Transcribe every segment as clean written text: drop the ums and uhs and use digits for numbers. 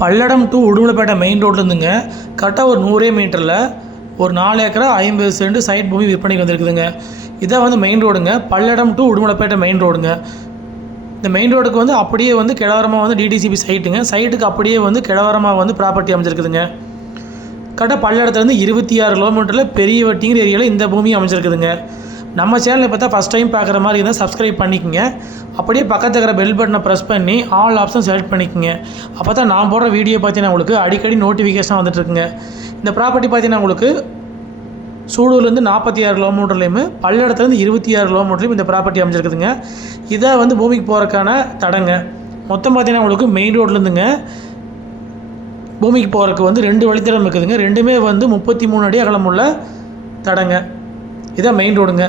Palladam to Udumalaipettai main ரோட்லேருந்துங்க கரெக்டாக ஒரு 100 மீட்டரில் ஒரு 4 ஏக்கரா 50 சென்ட் சைட் பூமி விற்பனைக்கு வந்திருக்குதுங்க. இதான் வந்து மெயின் ரோடுங்க. பல்லடம் டு உடுமலைப்பேட்டை மெயின் ரோடுங்க. இந்த மெயின் ரோடுக்கு வந்து அப்படியே வந்து கிழவரமாக வந்து டிடிசிபி சைட்டுங்க. சைட்டுக்கு அப்படியே வந்து கிழவரமாக வந்து ப்ராப்பர்ட்டி அமைஞ்சிருக்குதுங்க. கரெக்டாக பல்லடத்துலேருந்து 26 கிலோமீட்டரில் பெரிய வட்டிங்கிற ஏரியாவில் இந்த பூமி அமைஞ்சிருக்குதுங்க. நம்ம சேனலை பார்த்தா ஃபஸ்ட் டைம் பார்க்குற மாதிரி இருந்தால் சப்ஸ்கிரைப் பண்ணிக்கோங்க. அப்படியே பக்கத்தில் இருக்கிற பெல் பட்டனை ப்ரெஸ் பண்ணி ஆல் ஆப்ஷன் செலக்ட் பண்ணிக்கோங்க. அப்போ தான் நான் போடுற வீடியோ பார்த்தீங்கன்னா உங்களுக்கு அடிக்கடி நோட்டிஃபிகேஷன் வந்துட்டுருக்குங்க. இந்த ப்ராப்பர்ட்டி பார்த்தீங்கன்னா உங்களுக்கு சூலூர்லேருந்து 46 கிலோமீட்டர்லேயும் பல்லடத்துலேருந்து 26 கிலோமீட்டர்லேயும் இந்த ப்ராப்பர்ட்டி அமைஞ்சிருக்குதுங்க. இதை வந்து பூமிக்கு போகிறதுக்கான தடங்க. மொத்தம் பார்த்தீங்கன்னா உங்களுக்கு மெயின் ரோட்லேருந்துங்க பூமிக்கு போகிறதுக்கு வந்து 2 வழித்தடம் இருக்குதுங்க. ரெண்டுமே வந்து 33 அடி அகலமுள்ள தடங்க. இதான் மெயின் ரோடுங்க.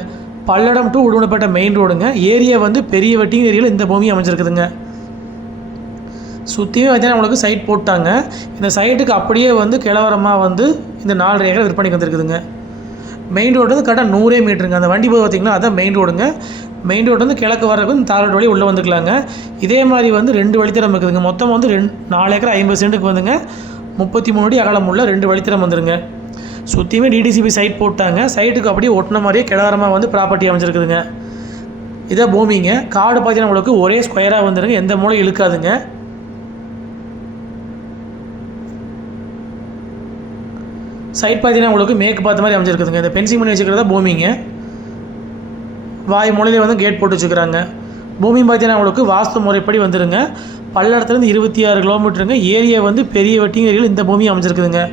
பல்லடம் டு உடுமலைப்பேட்டை மெயின் ரோடுங்க. ஏரியா வந்து பெரிய வெட்டிங் ஏரியாவில் இந்த பூமி அமைஞ்சிருக்குதுங்க. சுற்றியும் பார்த்தீங்கன்னா உங்களுக்கு சைட் போட்டாங்க. இந்த சைட்டுக்கு அப்படியே வந்து கிழவரமாக வந்து இந்த 4 ஏக்கர் விற்பனைக்கு வந்துருக்குதுங்க. மெயின் ரோடு வந்து கரெக்டாக 100 மீட்டருங்க. அந்த வண்டி போய் பார்த்திங்கன்னா அதான் மெயின் ரோடுங்க. மெயின் ரோடு வந்து கிழக்கு வர்றதுக்கு வந்து தார் வழி உள்ளே வந்துக்கலாங்க. இதே மாதிரி வந்து 2 வழித்தடம் இருக்குதுங்க. மொத்தம் வந்து 4 ஏக்கர் 50 சென்ட்டுக்கு வந்துங்க 33 அடி அகலம் உள்ள 2 வழித்தடம் வந்துருங்க. சுற்றியுமே டிடிசிபி சைட் போட்டாங்க. சைட்டுக்கு அப்படியே ஒட்டின மாதிரியே கிழவரமாக வந்து ப்ராப்பர்ட்டி அமைஞ்சிருக்குதுங்க. இதான் பூமிங்க. காடு பார்த்தீங்கன்னா உங்களுக்கு ஒரே ஸ்கொயராக வந்துடுங்க. எந்த மூலையும் இழுக்காதுங்க. சைட் பார்த்தீங்கன்னா உங்களுக்கு மேற்கு பார்த்த மாதிரி அமைஞ்சிருக்குதுங்க. இந்த பென்சிங் பண்ணி வச்சுக்கிறதா பூமிங்க. வாய் மூலையில் வந்து கேட் போட்டு வச்சுக்கிறாங்க. பூமி பார்த்தீங்கன்னா உங்களுக்கு வாஸ்து முறைப்படி வந்துடுங்க. பல்லடத்துலேருந்து 26 கிலோமீட்டருங்க. ஏரியா வந்து பெரிய வெட்டிங் ஏரியாவில் இந்த பூமி அமைஞ்சிருக்குதுங்க.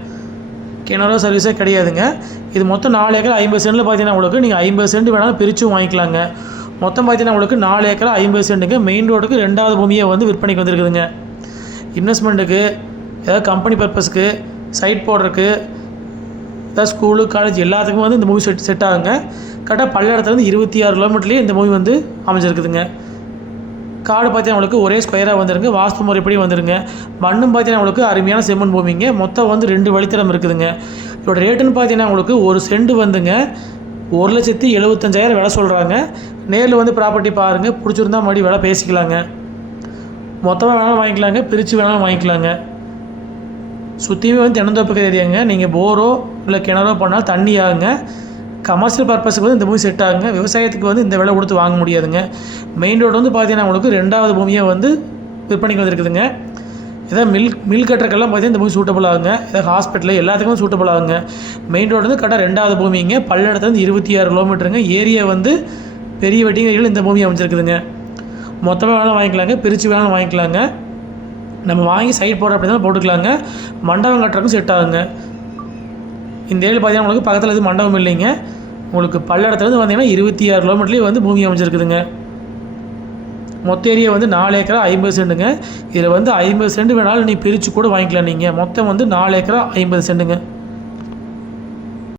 கிணறோ சர்வீஸே கிடையாதுங்க. இது மொத்தம் 4 ஏக்கர் 50 சென்ட்டில் பார்த்தீங்கன்னா உங்களுக்கு நீங்கள் 50 சென்ட் வேணாலும் பிரிச்சும் வாங்கிக்கலாங்க. மொத்தம் பார்த்தீங்கன்னா உங்களுக்கு 4 ஏக்கர் 50 சென்ட்டுங்க. மெயின் ரோடுக்கு 2வது பூமியை வந்து விற்பனைக்கு வந்துருக்குதுங்க. இன்வெஸ்ட்மெண்ட்டுக்கு, ஏதாவது கம்பெனி பர்பஸ்க்கு, சைட் போடுறதுக்கு, ஏதாவது ஸ்கூலு காலேஜ் எல்லாத்துக்கும் வந்து இந்த மூவி செட் ஆகுங்க. கரெக்டாக பல்லடத்துலேருந்து 26 கிலோமீட்டர்லேயே இந்த மூவி வந்து அமைஞ்சிருக்குதுங்க. காடு பார்த்தீங்கன்னா உங்களுக்கு ஒரே ஸ்கொயராக வந்துருங்க. வாஸ்து முறைப்படி வந்துருங்க. மண்ணும் பார்த்தீங்கன்னா உங்களுக்கு அருமையான செம்மண் பூமிங்க. மொத்தம் வந்து 2 வழித்தடம் இருக்குதுங்க. இதோட ரேட்டுன்னு பார்த்தீங்கன்னா உங்களுக்கு ஒரு சென்ட் வந்துங்க 1,75,000 விலை சொல்கிறாங்க. நேரில் வந்து ப்ராப்பர்ட்டி பாருங்கள். பிடிச்சிருந்தா மறுபடியும் விலை பேசிக்கலாங்க. மொத்தமாக வேணாலும் வாங்கிக்கலாங்க, பிரித்து வேணாலும் வாங்கிக்கலாங்க. சுற்றியுமே வந்து தென்னந்தோப்புக்கு ஏரியாங்க. நீங்கள் போரோ இல்லை கிணறோ பண்ணால் தண்ணி ஆகுங்க. கமர்ஷியல் பர்பஸுக்கு வந்து இந்த பூமி செட் ஆகுங்க. விவசாயத்துக்கு வந்து இந்த விலை கொடுத்து வாங்க முடியாதுங்க. மெயின் ரோடு வந்து பார்த்தீங்கன்னா உங்களுக்கு 2வது பூமியை வந்து விற்பனைக்கு வந்துருக்குதுங்க. இதான் மில் கட்டுறக்கெல்லாம் பார்த்தீங்கன்னா இந்த பூமி சூட்டபுள் ஆகுங்க. இதான் ஹாஸ்பிட்டலு எல்லாத்துக்குமே சூட்டபுள் ஆகுங்க. மெயின் ரோடு வந்து கரெக்டாக 2வது பூமிங்க. பல்லடத்துலேருந்து 26 கிலோமீட்டருங்க. ஏரியா வந்து பெரிய வெட்டிங் ஏரியாவில் இந்த பூமி அமைஞ்சிருக்குதுங்க. மொத்தமாக வேணாலும் வாங்கிக்கலாங்க, பிரித்து வேணாலும் வாங்கிக்கலாங்க. நம்ம வாங்கி சைட் போடுற அப்படி தான் போட்டுக்கலாங்க. மண்டபம் கட்டுறதுக்கும் செட் ஆகுங்க. இந்த ஏரியில் பார்த்தீங்கன்னா உங்களுக்கு பக்கத்தில் எதுவும் மண்டபம் இல்லைங்க. உங்களுக்கு பல்லடத்துலேருந்து வந்தீங்கன்னா 26 கிலோமீட்டர்லேயே வந்து பூமி அமைஞ்சிருக்குதுங்க. மொத்த ஏரியா வந்து 4 ஏக்கரா 50 சென்ட்டுங்க. இதில் வந்து 50 சென்ட் வேணாலும் நீ பிரித்து கூட வாங்கிக்கலாம். நீங்கள் மொத்தம் வந்து 4 ஏக்கரா 50 சென்ட்டுங்க.